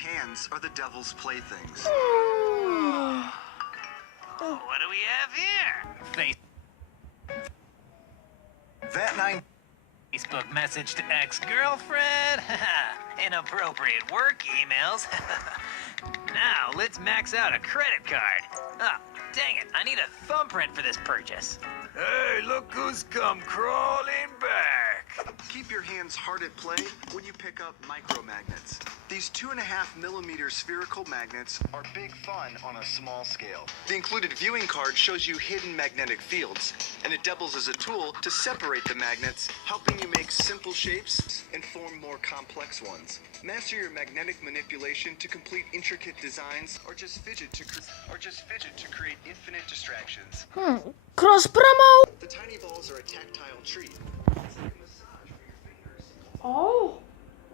hands are the devil's playthings. What do we have here? Facebook message to ex-girlfriend. Inappropriate work emails. Now let's max out a credit card. Oh, dang it, I need a thumbprint for this purchase. Hey, look who's come crawling back. Keep your hands hard at play when you pick up micromagnets. These 2.5mm spherical magnets are big fun on a small scale. The included viewing card shows you hidden magnetic fields, and it doubles as a tool to separate the magnets, helping you make simple shapes and form more complex ones. Master your magnetic manipulation to complete intricate designs, or just fidget to create infinite distractions. Cross promo. The tiny balls are a tactile treat. Oh,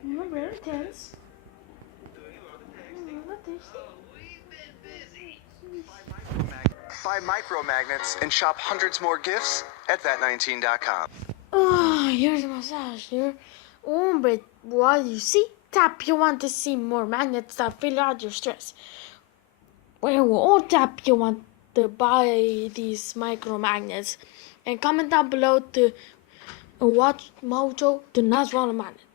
you're very tense. We've been busy. Buy micromagnets and shop hundreds more gifts at that19.com. Oh, here's a massage here. Oh, but what you see? Tap you want to see more magnets that fill out your stress. Where will all tap you want to buy these micromagnets? And comment down below to watch Mojo to not run a magnet.